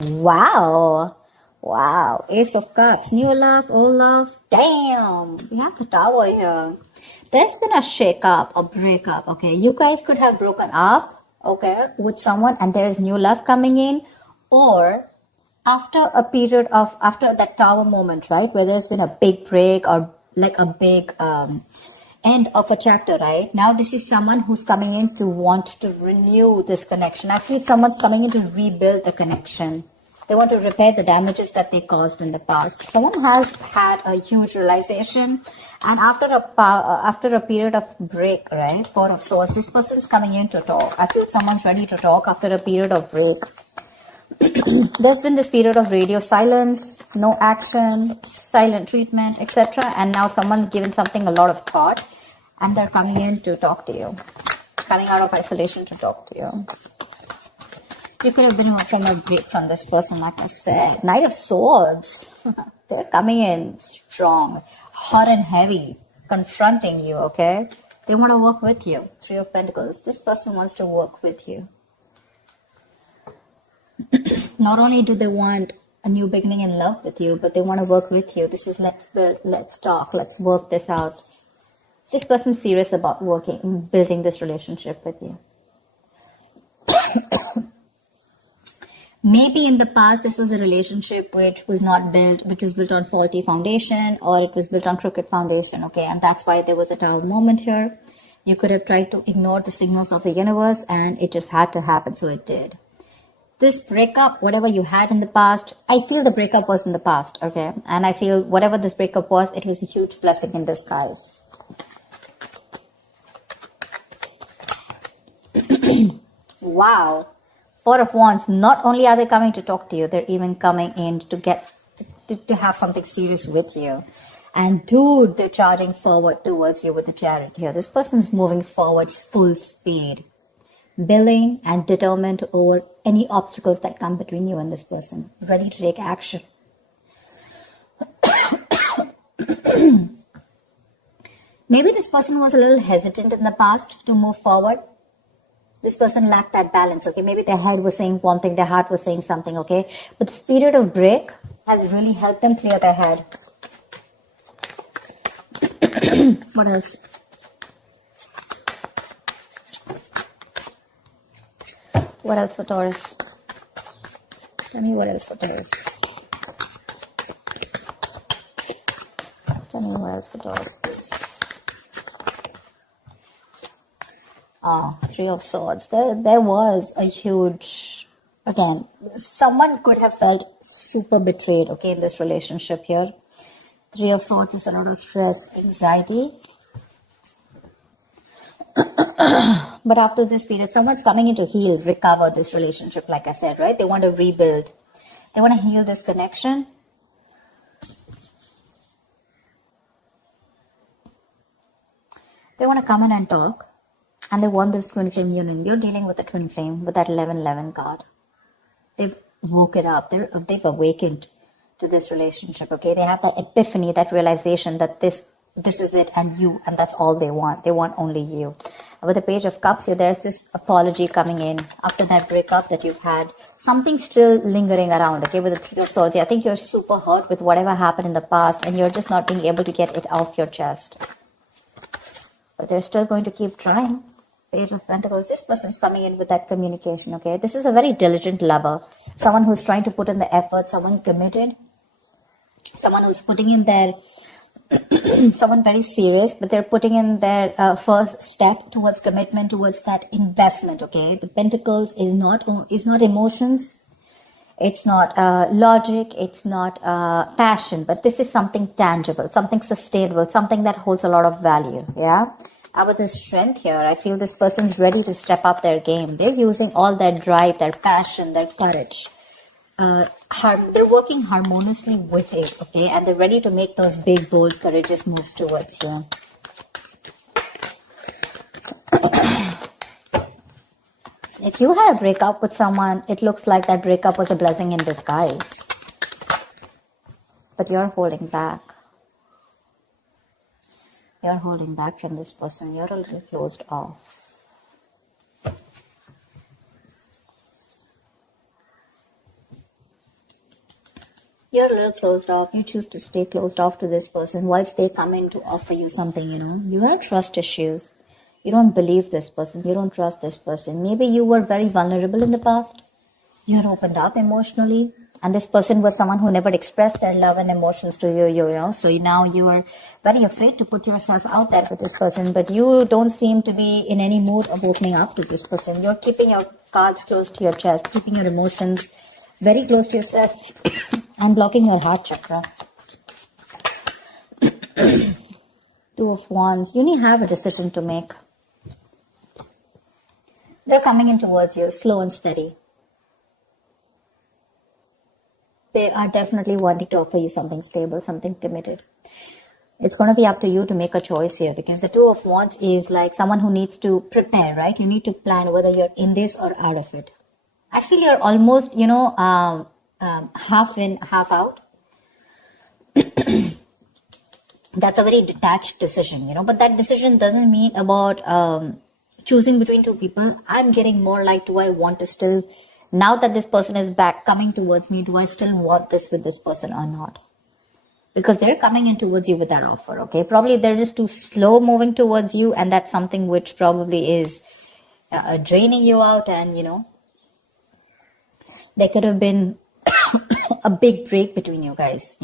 Wow. Wow. Ace of Cups. New love, old love. Damn. We have the Tower here. There's been a shake-up, a breakup, okay? You guys could have broken up, okay, with someone and there's new love coming in. Or after a period of, after that Tower moment, right, where there's been a big break or like a big end of a chapter, right? Now this is someone who's coming in to want to renew this connection. I feel someone's coming in to rebuild the connection. They want to repair the damages that they caused in the past. Someone has had a huge realization, and after a period of break, right? Four of Swords. This person's coming in to talk. I feel someone's ready to talk after a period of break. There's been this period of radio silence, no action, silent treatment, etc. And now someone's given something a lot of thought, and they're coming in to talk to you, coming out of isolation to talk to you. You could have been from a break from this person, like I said. Knight of Swords. They're coming in strong, hot and heavy, confronting you, okay? They want to work with you. Three of Pentacles. This person wants to work with you. Not only do they want a new beginning in love with you, but they want to work with you. This is let's build, let's talk, let's work this out. This person's serious about building this relationship with you. Maybe in the past, this was a relationship which was not built, which was built on faulty foundation, or it was built on crooked foundation, okay? And that's why there was a Tower moment here. You could have tried to ignore the signals of the universe, and it just had to happen, so it did. This breakup, whatever you had in the past, I feel the breakup was in the past, okay? And I feel whatever this breakup was, it was a huge blessing in disguise. Wow. Four of Wands, not only are they coming to talk to you, they're even coming in to have something serious with you. And dude, they're charging forward towards you with the Chariot here. This person's moving forward full speed, willing and determined over any obstacles that come between you and this person, ready to take action. Maybe this person was a little hesitant in the past to move forward. This person lacked that balance, okay? Maybe their head was saying one thing, their heart was saying something, okay? But the period of break has really helped them clear their head. What else? What else for Taurus? Tell me what else for Taurus. Tell me what else for Taurus, please. Three of Swords. There was a huge, again, someone could have felt super betrayed, okay, in this relationship here. Three of Swords is a lot of stress, anxiety. But after this period, someone's coming in to heal, recover this relationship, like I said, right? They want to rebuild. They want to heal this connection. They want to come in and talk. And they want this twin flame union. You're dealing with a twin flame with that 11-11 card. They've woken up. They've awakened to this relationship, okay? They have that epiphany, that realization that this is it and you, and that's all they want. They want only you. With the Page of Cups here, there's this apology coming in after that breakup that you've had. Something still lingering around, okay? With the Three of Swords, I think you're super hurt with whatever happened in the past and you're just not being able to get it off your chest. But they're still going to keep trying. Page of Pentacles, this person's coming in with that communication, okay? This is a very diligent lover. Someone who's trying to put in the effort, someone committed. Someone who's putting in their, someone very serious, but they're putting in their first step towards commitment, towards that investment, okay? The Pentacles is not emotions. It's not logic. It's not passion, but this is something tangible, something sustainable, something that holds a lot of value, yeah? With the Strength here, I feel this person's ready to step up their game. They're using all their drive, their passion, their courage. They're working harmoniously with it, okay? And they're ready to make those big, bold, courageous moves towards you. If you had a breakup with someone, it looks like that breakup was a blessing in disguise. But you're holding back. You're holding back from this person. You're a little closed off. You're a little closed off. You choose to stay closed off to this person whilst they come in to offer you something, You have trust issues. You don't believe this person. You don't trust this person. Maybe you were very vulnerable in the past. You had opened up emotionally. And this person was someone who never expressed their love and emotions to you, So now you are very afraid to put yourself out there with this person. But you don't seem to be in any mood of opening up to this person. You're keeping your cards close to your chest, keeping your emotions very close to yourself and blocking your heart chakra. Two of Wands. You need to have a decision to make. They're coming in towards you, slow and steady. They are definitely wanting to offer you something stable, something committed. It's going to be up to you to make a choice here, because the Two of Wands is like someone who needs to prepare, right? You need to plan whether you're in this or out of it. I feel you're almost, half in, half out. That's a very detached decision, but that decision doesn't mean about choosing between two people. I'm getting more like, do I want to still, now that this person is back coming towards me, do I still want this with this person or not? Because they're coming in towards you with that offer, okay? Probably they're just too slow moving towards you, and that's something which probably is draining you out, and, there could have been a big break between you guys,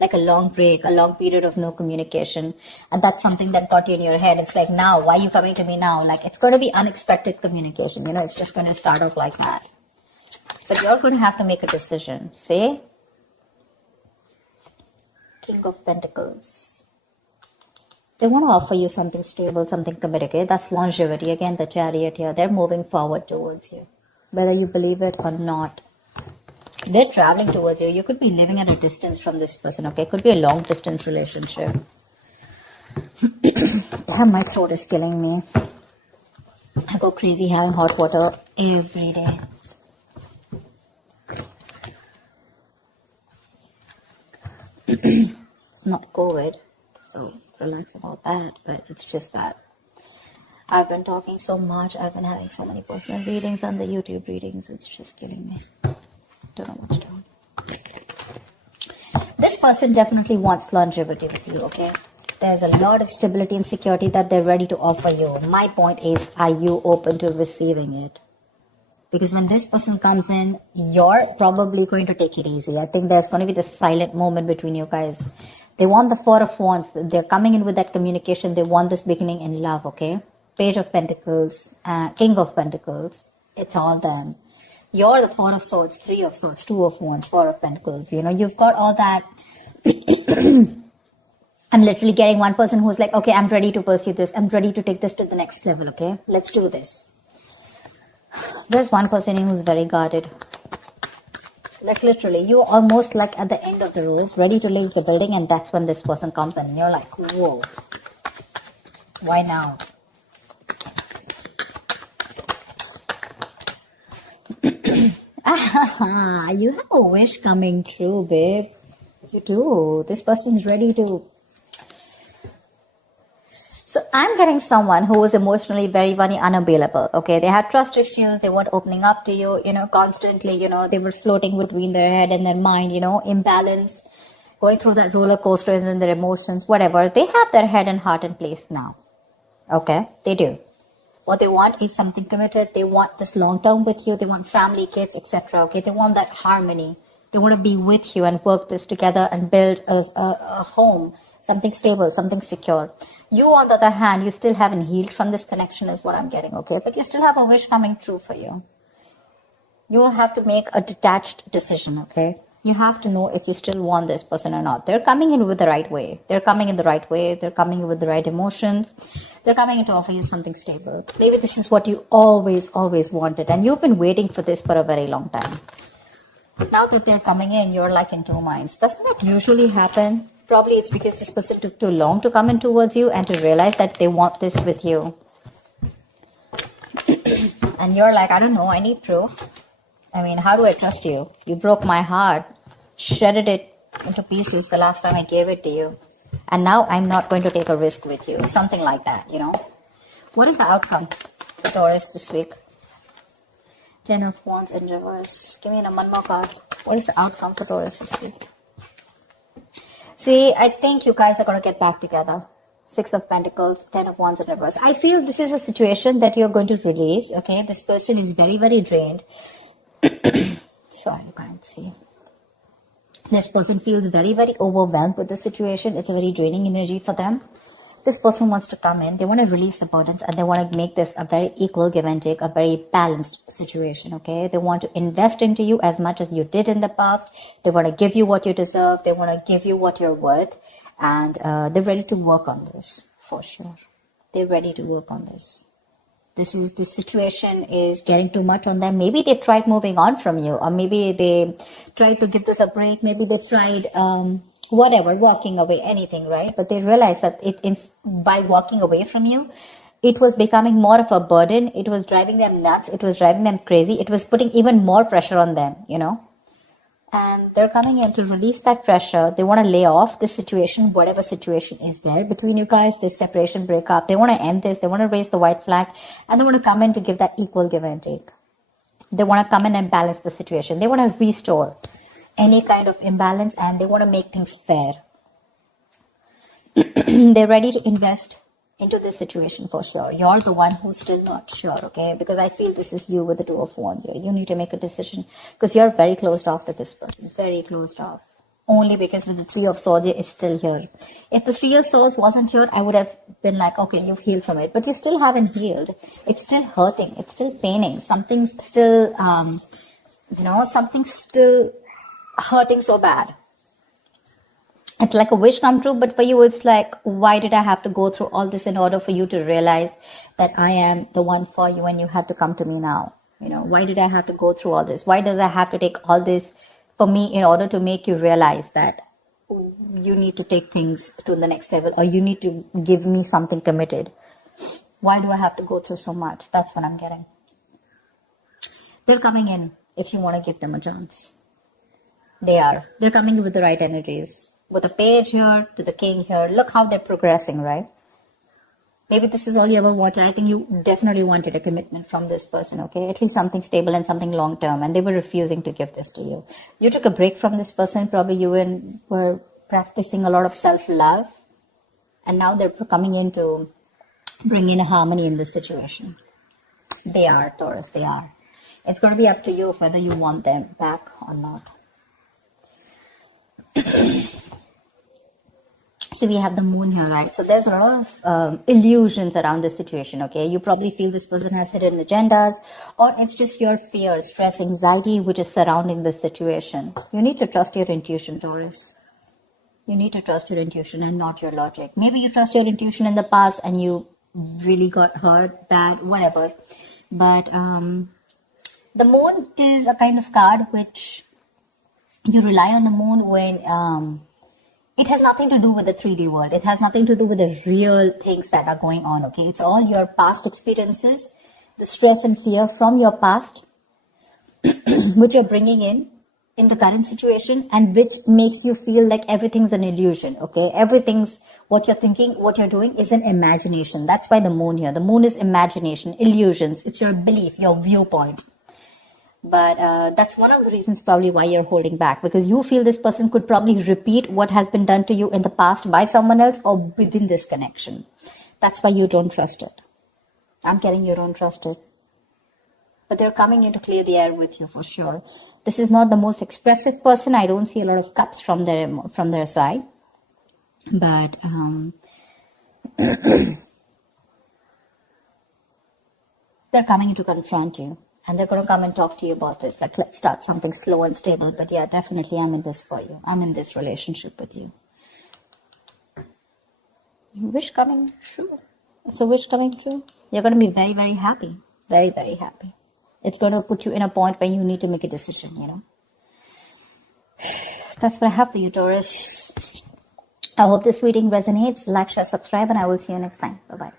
like a long break, a long period of no communication. And that's something that got you in your head. It's like, now, why are you coming to me now? Like, it's going to be unexpected communication. It's just going to start off like that. But you're going to have to make a decision. Say, King of Pentacles. They want to offer you something stable, something committed. Okay? That's longevity. Again, the Chariot here. They're moving forward towards you, whether you believe it or not. They're traveling towards you. You could be living at a distance from this person, okay? It could be a long distance relationship. Damn, my throat is killing me. I go crazy having hot water every day. It's not COVID, so relax about that, but it's just that I've been talking so much. I've been having so many personal readings and the YouTube readings. It's just killing me. Don't know what to do. This person definitely wants longevity with you, okay? There's a lot of stability and security that they're ready to offer you. My point is, are you open to receiving it? Because when this person comes in, you're probably going to take it easy. I think there's going to be this silent moment between you guys. They want the Four of Wands. They're coming in with that communication. They want this beginning in love, okay? Page of Pentacles, King of Pentacles. It's all them. You're the Four of Swords, Three of Swords, Two of Wands, Four of Pentacles. You've got all that. I'm literally getting one person who's like, okay, I'm ready to pursue this. I'm ready to take this to the next level, okay? Let's do this. There's one person who's very guarded. Like literally, you're almost like at the end of the road, ready to leave the building, and that's when this person comes and you're like, whoa. Why now? You have a wish coming true, babe. You do. This person's ready to. So I'm getting someone who is emotionally very, very unavailable. Okay, they had trust issues. They weren't opening up to you, constantly. They were floating between their head and their mind. Imbalance, going through that roller coaster and their emotions, whatever. They have their head and heart in place now. Okay, they do. What they want is something committed. They want this long term with you. They want family, kids, etc. Okay, they want that harmony. They want to be with you and work this together and build a home, something stable, something secure. You, on the other hand, you still haven't healed from this connection is what I'm getting, okay? But you still have a wish coming true for you. You will have to make a detached decision, okay? You have to know if you still want this person or not. They're coming in with the right way. They're coming in the right way. They're coming in with the right emotions. They're coming in to offer you something stable. Maybe this is what you always, always wanted. And you've been waiting for this for a very long time. Now that they're coming in, you're like in two minds. Doesn't that usually happen? Probably it's because this person took too long to come in towards you and to realize that they want this with you. And you're like, I don't know, I need proof. I mean, how do I trust you? You broke my heart, shredded it into pieces the last time I gave it to you. And now I'm not going to take a risk with you. Something like that, What is the outcome for Taurus this week? 10 of Wands in reverse. Give me one more card. What is the outcome for Taurus this week? See, I think you guys are going to get back together. 6 of Pentacles, 10 of Wands in reverse. I feel this is a situation that you're going to release, okay? This person is very, very drained. Sorry, you can't see. This person feels very, very overwhelmed with the situation. It's a very draining energy for them. This person wants to come in. They want to release the burdens and they want to make this a very equal give and take, a very balanced situation, okay? They want to invest into you as much as you did in the past. They want to give you what you deserve. They want to give you what you're worth. And they're ready to work on this, for sure. They're ready to work on this. This situation is getting too much on them. Maybe they tried moving on from you, or maybe they tried to give this a break. Maybe they tried, whatever, walking away, anything, right? But they realized that by walking away from you, it was becoming more of a burden. It was driving them nuts. It was driving them crazy. It was putting even more pressure on them, you know? And they're coming in to release that pressure. They want to lay off this situation, whatever situation is there between you guys, this separation, breakup. They want to end this. They want to raise the white flag. And they want to come in to give that equal give and take. They want to come in and balance the situation. They want to restore any kind of imbalance. And they want to make things fair. They're ready to invest into this situation for sure. You're the one who's still not sure, okay? Because I feel this is you with the 2 of Wands here. You need to make a decision because you're very closed off to this person. Very closed off. Only because with the 3 of Swords, it's still here. If the 3 of Swords wasn't here, I would have been like, okay, you've healed from it. But you still haven't healed. It's still hurting. It's still paining. Something's still, something's still hurting so bad. It's like a wish come true, but for you, it's like, why did I have to go through all this in order for you to realize that I am the one for you and you had to come to me now? You know, why did I have to go through all this? Why does I have to take all this for me in order to make you realize that you need to take things to the next level or you need to give me something committed? Why do I have to go through so much? That's what I'm getting. They're coming in if you want to give them a chance. They're coming in with the right energies. With the page here to the king here, look how they're progressing, right? Maybe this is all you ever wanted. I think you definitely wanted a commitment from this person, okay? At least something stable and something long-term, and they were refusing to give this to you. You took a break from this person. Probably you were practicing a lot of self-love, and now they're coming in to bring in a harmony in this situation. They are, Taurus, they are. It's going to be up to you whether you want them back or not. So we have the moon here, right? So there's a lot of illusions around this situation, okay? You probably feel this person has hidden agendas, or it's just your fear, stress, anxiety, which is surrounding this situation. You need to trust your intuition, Taurus. You need to trust your intuition and not your logic. Maybe you trust your intuition in the past and you really got hurt, bad, whatever. But the moon is a kind of card which you rely on the moon when it has nothing to do with the 3D world. It has nothing to do with the real things that are going on, okay? It's all your past experiences, the stress and fear from your past, which you're bringing in the current situation, and which makes you feel like everything's an illusion, okay? Everything's what you're thinking, what you're doing is an imagination. That's why the moon here. The moon is imagination, illusions. It's your belief, your viewpoint. But that's one of the reasons probably why you're holding back, because you feel this person could probably repeat what has been done to you in the past by someone else or within this connection. That's why you don't trust it. I'm getting you don't trust it. But they're coming in to clear the air with you for sure. This is not the most expressive person. I don't see a lot of cups from their side. But they're coming in to confront you. And they're going to come and talk to you about this. Like, let's start something slow and stable. But yeah, definitely I'm in this for you. I'm in this relationship with you. Wish coming true. It's a wish coming true. You're going to be very, very happy. Very, very happy. It's going to put you in a point where you need to make a decision, you know. That's what I have for you, Taurus. I hope this reading resonates. Like, share, subscribe, and I will see you next time. Bye-bye.